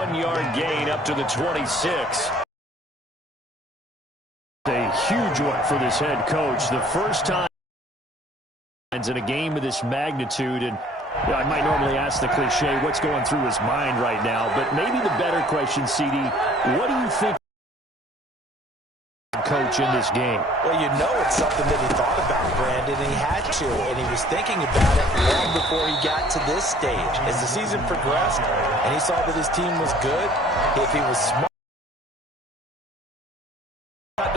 1-yard gain up to the 26. A huge one for this head coach. The first time in a game of this magnitude, and I might normally ask the cliche, what's going through his mind right now, but maybe the better question, CD, what do you think coach in this game? Well, you know it's something that he thought about, Brandon, and he had to, and he was thinking about it long before he got to this stage. As the season progressed and he saw that his team was good, if he was smart,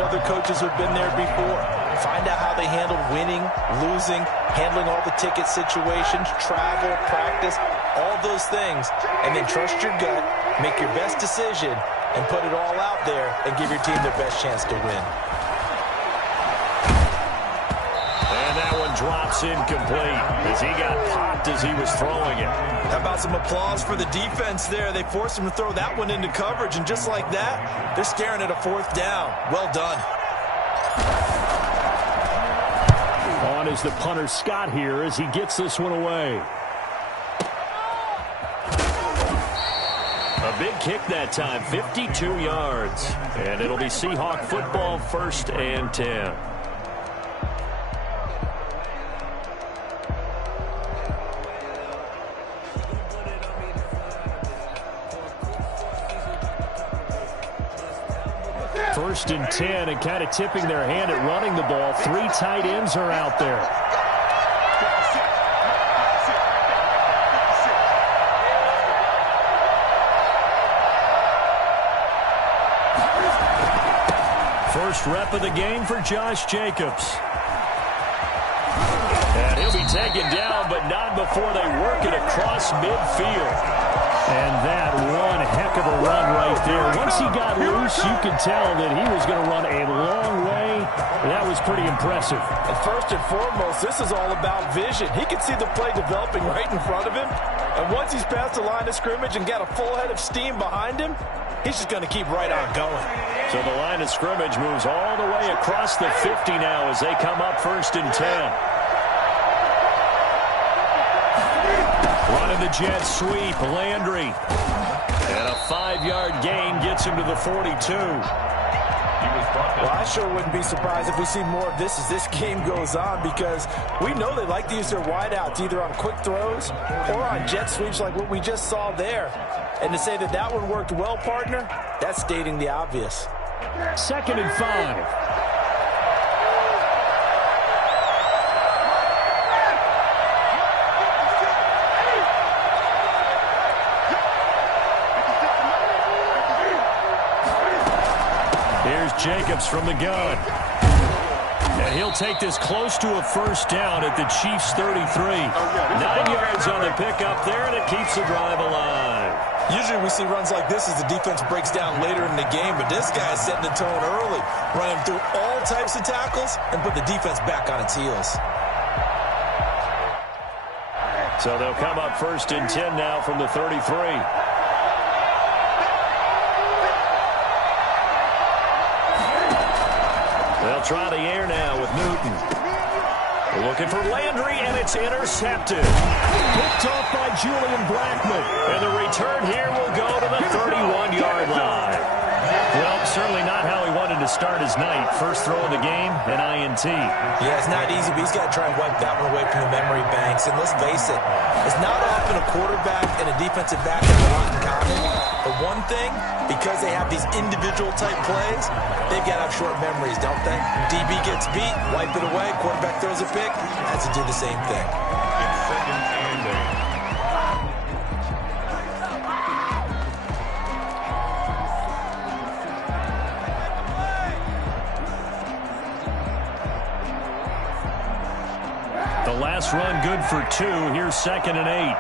other coaches who've been there before. Find out how they handled winning, losing, handling all the ticket situations, travel, practice, all those things, and then trust your gut, make your best decision, and put it all out there and give your team their best chance to win. And that one drops incomplete as he got popped as he was throwing it. How about some applause for the defense there? They forced him to throw that one into coverage, and just like that, they're staring at a 4th down. Well done. On is the punter Scott here as he gets this one away. A big kick that time, 52 yards. And it'll be Seahawk football, 1st and 10. First and 10, and kind of tipping their hand at running the ball. 3 tight ends are out there. First rep of the game for Josh Jacobs. And he'll be taken down, but not before they work it across midfield. And that one heck of a run right there. Once he got loose, you could tell that he was going to run a long way. That was pretty impressive. And first and foremost, this is all about vision. He could see the play developing right in front of him. And once he's past the line of scrimmage and got a full head of steam behind him, he's just going to keep right on going. So the line of scrimmage moves all the way across the 50 now as they come up 1st and 10. Running the jet sweep, Landry. And a 5-yard gain gets him to the 42. Well, I sure wouldn't be surprised if we see more of this as this game goes on, because we know they like to use their wideouts either on quick throws or on jet sweeps like what we just saw there. And to say that that one worked well, partner, that's stating the obvious. 2nd and 5. Jacobs from the gun. And he'll take this close to a 1st down at the Chiefs' 33. 9 yards on the pickup there, and it keeps the drive alive. Usually we see runs like this as the defense breaks down later in the game, but this guy is setting the tone early, running through all types of tackles and put the defense back on its heels. So they'll come up 1st and 10 now from the 33. They'll try the air now with Newton. Looking for Landry, and it's intercepted. Picked off by Julian Blackmon. And the return here will go to the 31-yard line. Well, certainly not how he wanted to start his night. First throw of the game, an INT. Yeah, it's not easy, but he's got to try and wipe that one away from the memory banks. And let's face it, it's not often a quarterback and a defensive back have a lot in common. But one thing, because they have these individual type plays, they've got to have short memories, don't they? DB gets beat, wipe it away, quarterback throws a pick, has to do the same thing. It's 2nd and 8. The last run good for 2. Here's 2nd and 8.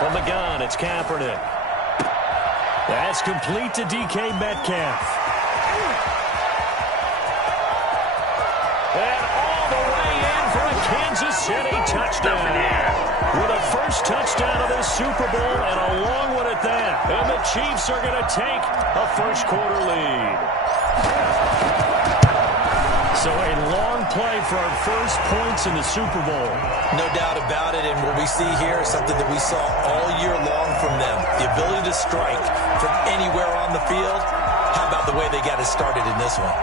From the gun, it's Kaepernick. That's complete to DK Metcalf. And all the way in for a Kansas City touchdown. With a first touchdown of this Super Bowl and a long one at that. And the Chiefs are going to take a first quarter lead. So a long play for our first points in the Super Bowl. No doubt about it, and what we see here is something that we saw all year long from them. The ability to strike from anywhere on the field. How about the way they got it started in this one?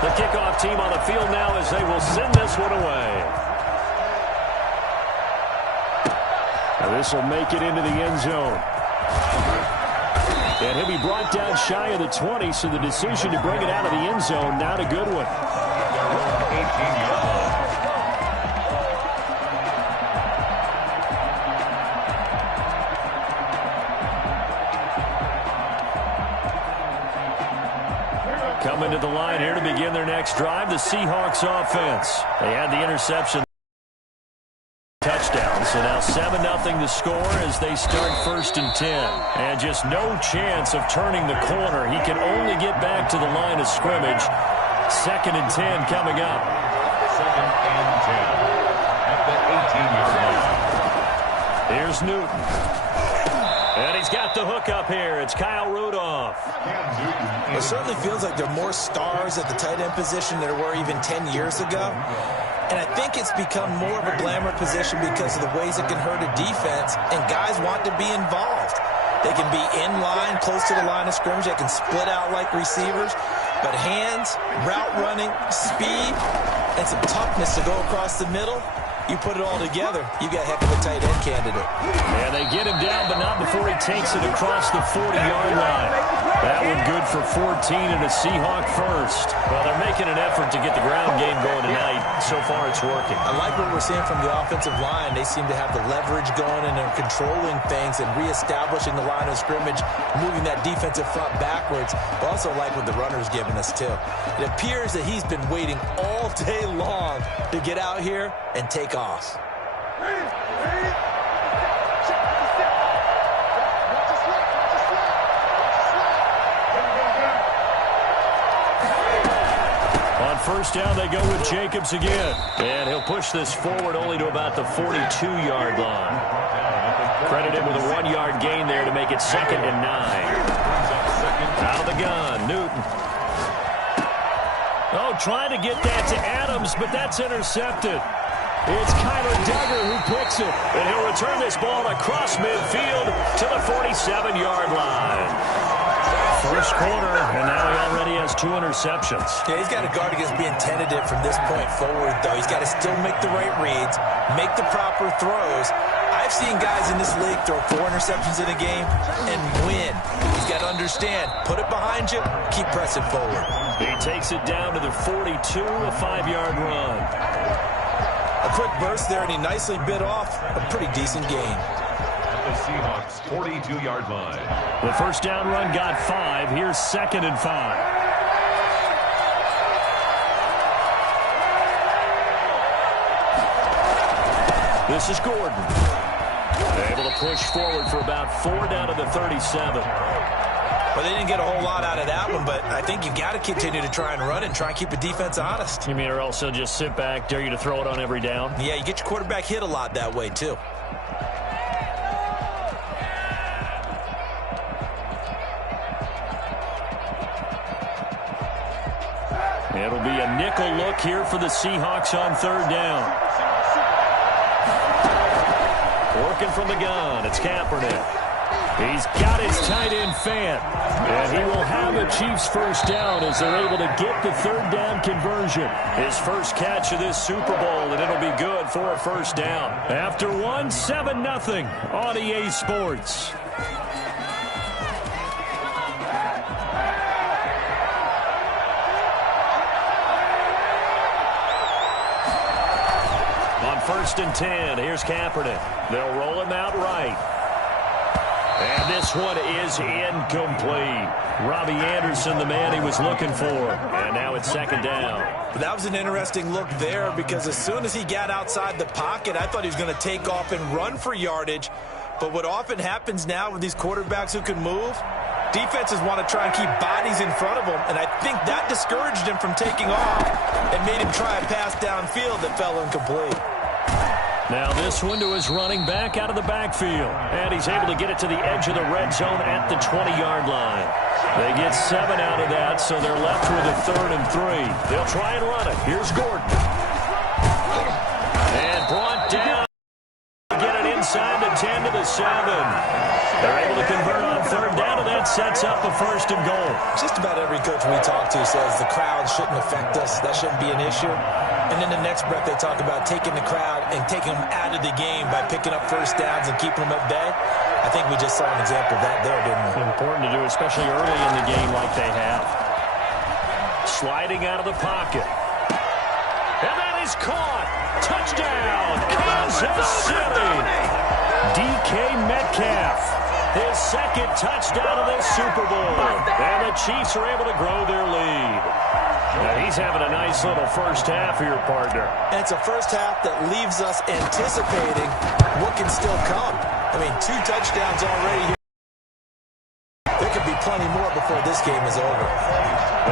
The kickoff team on the field now as they will send this one away. Now this will make it into the end zone. And he'll be brought down shy of the 20, so the decision to bring it out of the end zone, not a good one. 18-yard line. Coming to the line here to begin their next drive, the Seahawks offense. They had the interception. Touchdown, so now 7-0 the score as they start 1st and 10. And just no chance of turning the corner. He can only get back to the line of scrimmage. 2nd and 10 coming up. 2nd and 10 at the 18-yard line. Here's Newton. And he's got the hook up here. It's Kyle Rudolph. It certainly feels like there are more stars at the tight end position than there were even 10 years ago. And I think it's become more of a glamour position because of the ways it can hurt a defense, and guys want to be involved. They can be in line, close to the line of scrimmage. They can split out like receivers. But hands, route running, speed, and some toughness to go across the middle, you put it all together, you got a heck of a tight end candidate. And they get him down, but not before he takes it across the 40-yard line. That one good for 14 and a Seahawk first. Well, they're making an effort to get the ground game going tonight. So far, it's working. I like what we're seeing from the offensive line. They seem to have the leverage going, and they're controlling things and reestablishing the line of scrimmage, moving that defensive front backwards. But also like what the runner's giving us, too. It appears that he's been waiting all day long to get out here and take off. On 1st down, they go with Jacobs again. And he'll push this forward only to about the 42-yard line. Credited with a 1-yard gain there to make it 2nd and 9. Out of the gun, Newton. Oh, trying to get that to Adams, but that's intercepted. It's Kyler Duggar who picks it, and he'll return this ball across midfield to the 47-yard line. First quarter, and now he already has 2 interceptions. Yeah, he's got to guard against being tentative from this point forward, though. He's got to still make the right reads, make the proper throws. I've seen guys in this league throw 4 interceptions in a game and win. He's got to understand, put it behind you, keep pressing forward. He takes it down to the 42, a 5-yard run. A quick burst there, and he nicely bit off a pretty decent gain. At the Seahawks 42-yard line. The first down run got 5. Here's 2nd and 5. This is Gordon. Able to push forward for about 4 down to the 37. Well, they didn't get a whole lot out of that one, but I think you've got to continue to try and run and try and keep the defense honest. You mean or also just sit back, dare you to throw it on every down? Yeah, you get your quarterback hit a lot that way, too. It'll be a nickel look here for the Seahawks on 3rd down. Working from the gun, it's Kaepernick. He's got his tight end fan, and he will have a Chiefs first down as they're able to get the 3rd down conversion. His first catch of this Super Bowl, and it'll be good for a first down. After 7-0 on EA Sports. On 1st and 10, here's Kaepernick. They'll roll him out right. And this one is incomplete. Robbie Anderson, the man he was looking for. And now it's 2nd down. That was an interesting look there because as soon as he got outside the pocket, I thought he was going to take off and run for yardage. But what often happens now with these quarterbacks who can move, defenses want to try and keep bodies in front of them. And I think that discouraged him from taking off and made him try a pass downfield that fell incomplete. Now this one to his running back out of the backfield. And he's able to get it to the edge of the red zone at the 20-yard line. They get 7 out of that, so they're left with a 3rd and 3. They'll try and run it. Here's Gordon. And brought down. Get it inside the 10 to the 7. They're able to convert on 3rd down, and that sets up a 1st and goal. Just about every coach we talk to says the crowd shouldn't affect us. That shouldn't be an issue. And then the next breath they talk about taking the crowd and taking them out of the game by picking up 1st downs and keeping them at bay. I think we just saw an example of that there, didn't we? Important to do, especially early in the game like they have. Sliding out of the pocket. And that is caught. Touchdown, Kansas City. DK Metcalf. His 2nd touchdown of this Super Bowl. And the Chiefs are able to grow their lead. And he's having a nice little first half here, partner. And it's a first half that leaves us anticipating what can still come. I mean, 2 touchdowns already here. There could be plenty more before this game is over.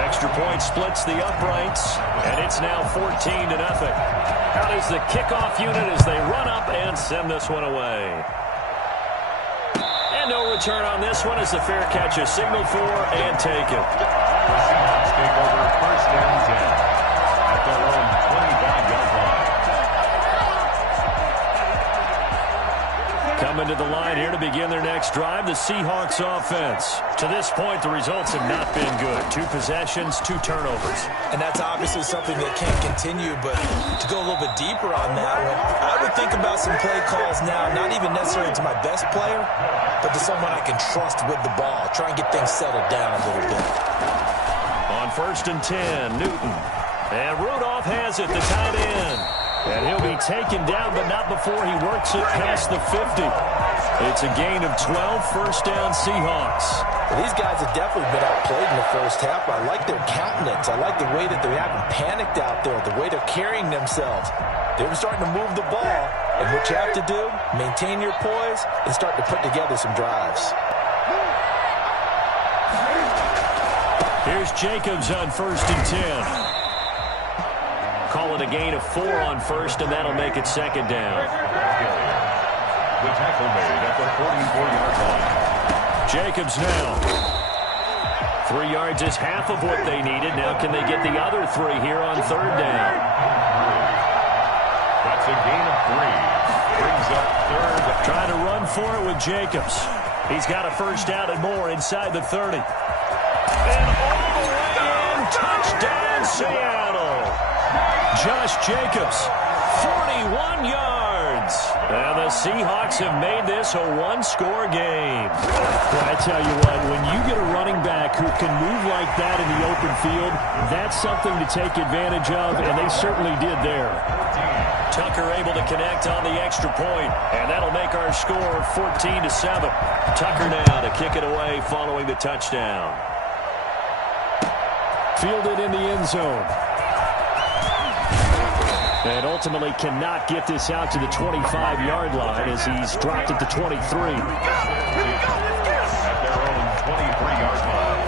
Extra point splits the uprights, and it's now 14-0. Out is the kickoff unit as they run up and send this one away. And no return on this one as the fair catch is signaled for and taken. The Seahawks take over 1st and 10 at their own 25-yard line. Coming to the line here to begin their next drive, the Seahawks offense. To this point, the results have not been good. 2 possessions, 2 turnovers. And that's obviously something that can't continue, but to go a little bit deeper on that one, I would think about some play calls now, not even necessarily to my best player, but to someone I can trust with the ball. Try and get things settled down a little bit. On 1st and 10, Newton. And Rudolph has it, the tight end. And he'll be taken down, but not before he works it past the 50. It's a gain of 12, 1st down Seahawks. Well, these guys have definitely been outplayed in the first half. I like their countenance. I like the way that they haven't panicked out there, the way they're carrying themselves. They're starting to move the ball. And what you have to do, maintain your poise and start to put together some drives. Here's Jacobs on 1st and 10. Call it a gain of 4 on 1st, and that'll make it 2nd down. The tackle made at the 44-yard line. Jacobs now. 3 yards is half of what they needed. Now can they get the other 3 here on 3rd down? That's a gain of 3. Brings up 3rd. Trying to run for it with Jacobs. He's got a 1st down and more inside the 30. And all the way in. Touchdown, Seattle. Josh Jacobs, 41 yards. And the Seahawks have made this a 1-score game. Well, I tell you what, when you get a running back who can move like that in the open field, that's something to take advantage of, and they certainly did there. Tucker able to connect on the extra point, and that'll make our score 14-7. Tucker now to kick it away following the touchdown. Fielded in the end zone. And ultimately cannot get this out to the 25-yard line as he's dropped it to 23. At their own 23-yard line.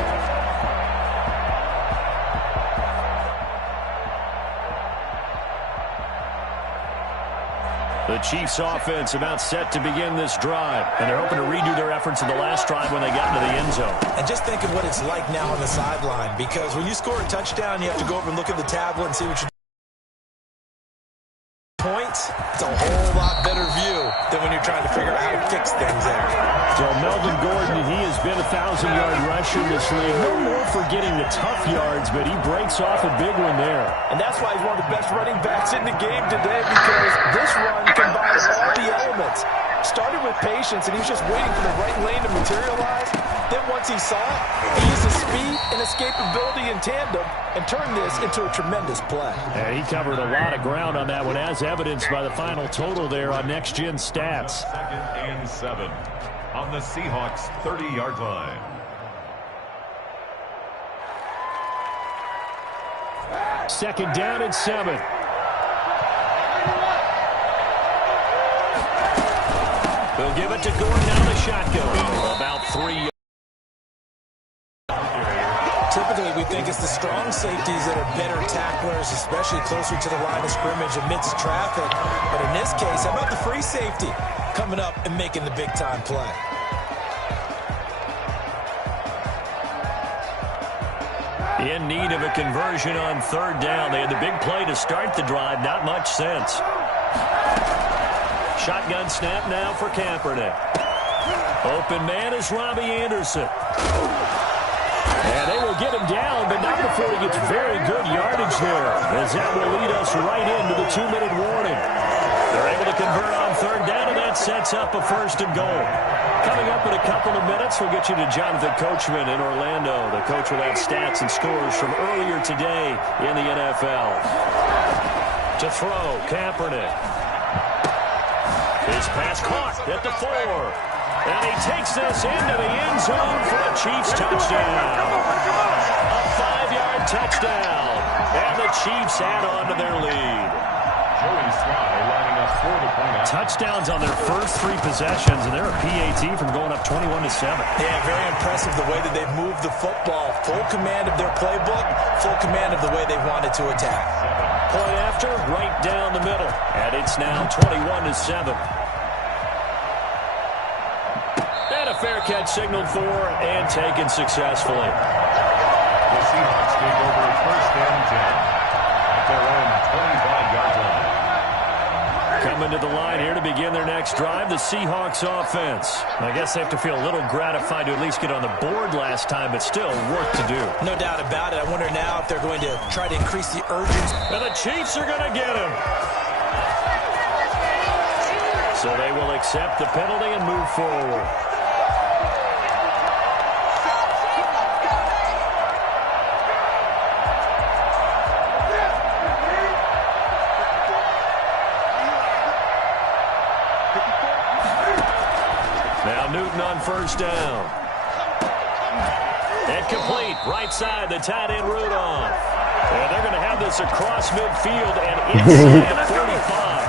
The Chiefs offense about set to begin this drive. And they're hoping to redo their efforts in the last drive when they got into the end zone. And just think of what it's like now on the sideline, because when you score a touchdown, you have to go over and look at the tablet and see what you're points. It's a whole lot better view than when you're trying to figure out how to fix things there. So Melvin Gordon, he has been a 1,000-yard rusher in this league. No more for getting the tough yards, but he breaks off a big one there. And that's why he's one of the best running backs in the game today, because this run combines all the elements. Started with patience, and he was just waiting for the right lane to materialize. Then once he saw it, he used his speed and escapability in tandem and turned this into a tremendous play. And he covered a lot of ground on that one, as evidenced by the final total there on Next Gen Stats. 2nd and 7 on the Seahawks 30-yard line. Second down and 7. They'll give it to Gordon out of the shotgun. About 3 yards. Typically, we think it's the strong safeties that are better tacklers, especially closer to the line of scrimmage amidst traffic. But in this case, how about the free safety coming up and making the big-time play? In need of a conversion on third down. They had the big play to start the drive. Not much sense. Shotgun snap now for Kaepernick. Open man is Robbie Anderson. And they will get him down, but not before he gets very good yardage there, as that will lead us right into the 2-minute warning. They're able to convert on third down, and that sets up a 1st and goal. Coming up in a couple of minutes, we'll get you to Jonathan Coachman in Orlando. The coach will have stats and scores from earlier today in the NFL. To throw, Kaepernick. His pass caught at the 4. And he takes this into the end zone for a Chiefs touchdown. A 5-yard touchdown. And the Chiefs add on to their lead. Joey Sly lining up for the point. Touchdowns on their first 3 possessions, and they're a PAT from going up 21-7. Yeah, very impressive the way that they've moved the football. Full command of their playbook, full command of the way they wanted to attack. Point after, right down the middle. And it's now 21-7. Fair catch signaled for and taken successfully. The Seahawks take over 1st and 10 at their own 25-yard line. Coming to the line here to begin their next drive, the Seahawks offense. I guess they have to feel a little gratified to at least get on the board last time, but still work to do. No doubt about it. I wonder now if they're going to try to increase the urgency. And the Chiefs are going to get him. So they will accept the penalty and move forward. Newton on 1st down. And complete. Right side, the tight end Rudolph. And they're going to have this across midfield and inside 45.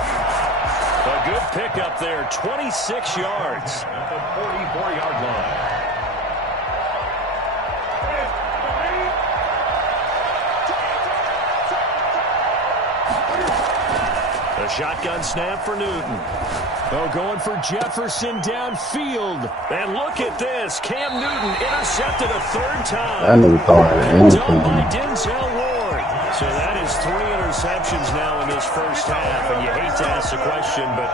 A good pickup there, 26 yards. At the 44-yard line. A shotgun snap for Newton. Oh, going for Jefferson downfield. And look at this. Cam Newton intercepted a 3rd time. That nigga called it Done by Denzel Ward. So that is 3 interceptions now in this first half. And you hate to ask the question, but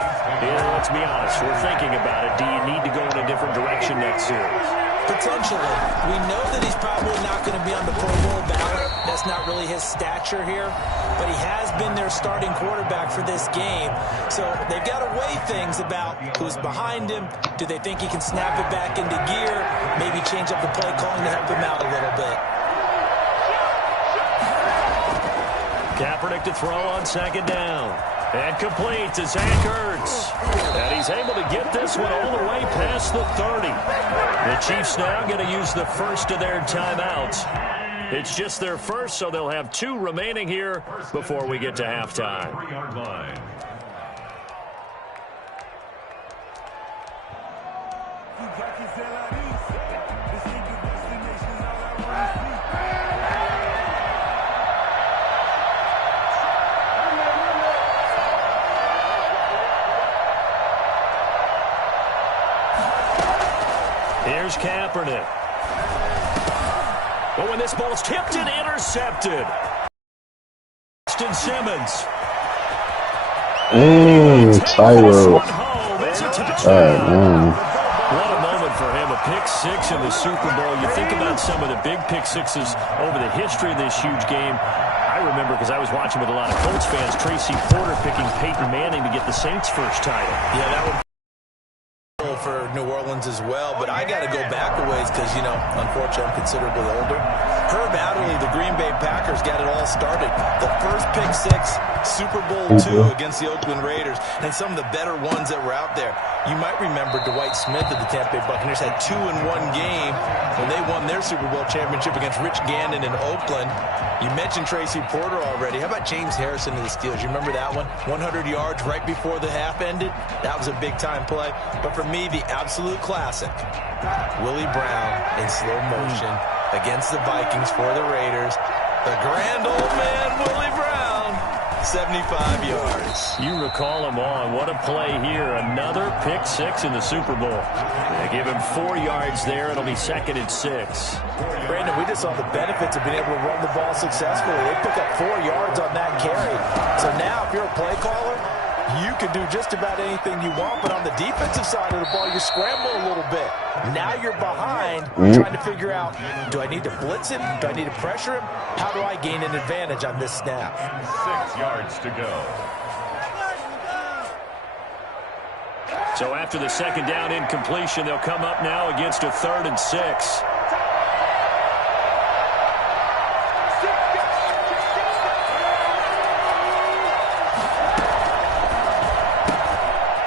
let's be honest. We're thinking about it. Do you need to go in a different direction next series? Potentially. We know that he's probably not going to be on the Pro Bowl ballot. That's not really his stature here. But he has been their starting quarterback for this game. So they've got to weigh things about who's behind him. Do they think he can snap it back into gear? Maybe change up the play calling to help him out a little bit. Kaepernick to throw on 2nd down. And complete to Zach Ertz. And he's able to get this one all the way past the 30. The Chiefs now going to use the first of their timeouts. It's just their first, so they'll have 2 remaining here before we get to halftime. 3-yard line. Here's Kaepernick. But when this ball's tipped and intercepted. Austin Simmons. Tyro. It's a touchdown. Man. What a moment for him. A pick 6 in the Super Bowl. You think about some of the big pick 6s over the history of this huge game. I remember, because I was watching with a lot of Colts fans, Tracy Porter picking Peyton Manning to get the Saints' first title. Yeah, that would be for New Orleans as well, but I got to go back a ways because, you know, unfortunately I'm considerably older. Herb Adderley, the Green Bay Packers, got it all started. The first pick 6, Super Bowl II against the Oakland Raiders, and some of the better ones that were out there. You might remember Dwight Smith of the Tampa Bay Buccaneers had 2 in one game when they won their Super Bowl championship against Rich Gannon in Oakland. You mentioned Tracy Porter already. How about James Harrison of the Steelers? You remember that one? 100 yards right before the half ended? That was a big-time play. But for me, the absolute classic, Willie Brown in slow motion. against the Vikings for the Raiders. The grand old man, Willie Brown, 75 yards. You recall him on. What a play here. Another pick six in the Super Bowl. They give him 4 yards there. It'll be 2nd and 6. Brandon, we just saw the benefits of being able to run the ball successfully. They pick up 4 yards on that carry. So now if you're a play caller, you can do just about anything you want, but on the defensive side of the ball, you scramble a little bit. Now you're behind, trying to figure out, do I need to blitz him? Do I need to pressure him? How do I gain an advantage on this snap? 6 yards to go. So after the second down incompletion, they'll come up now against a 3rd and 6.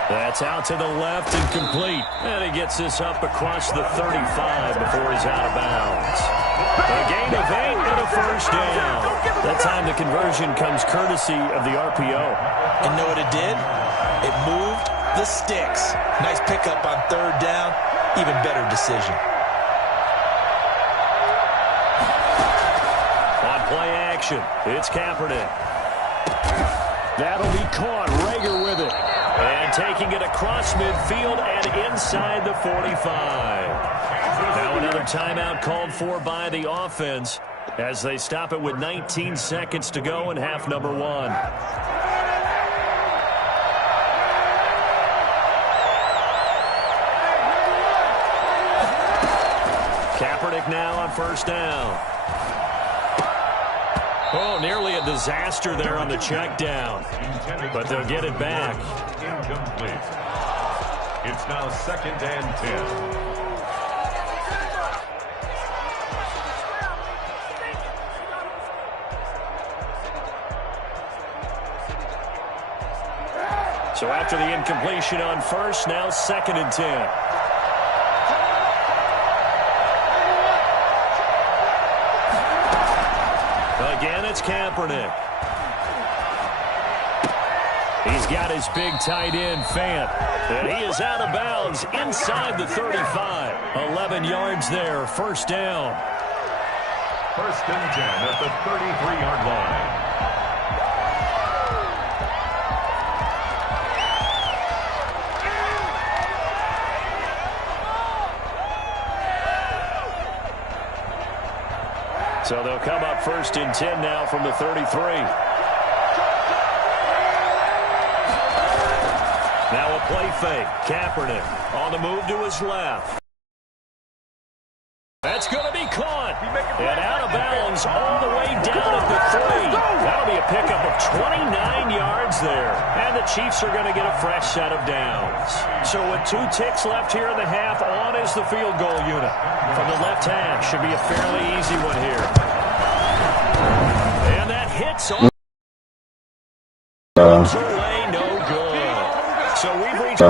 That's out to the left and complete. And he gets this up across the 35 before he's out of bounds. A gain of 8 and a first down. That time the conversion comes courtesy of the RPO. And know what it did? It moved the sticks. Nice pickup on 3rd down. Even better decision. On play action, it's Kaepernick. That'll be caught. Rager with it. And taking it across midfield and inside the 45. Now another timeout called for by the offense as they stop it with 19 seconds to go in half number 1. Kaepernick now on first down. Oh, nearly a disaster there on the check down. But they'll get it back. Incomplete. It's now 2nd and 10. So after the incompletion on first, now 2nd and 10. Again, it's Kaepernick. He's got his big tight end, Fant. And he is out of bounds inside the 35. 11 yards there, first down. 1st and 10 at the 33-yard line. So they'll come up 1st and 10 now from the 33. Now a play fake. Kaepernick on the move to his left. That's going to be caught. And out of bounds all the way down at the 3. That'll be a pickup of 29 yards there. And the Chiefs are going to get a fresh set of downs. So with 2 ticks left here in the half, on is the field goal unit. From the left hash, should be a fairly easy one here. And that hits on. Away, no good. So we've reached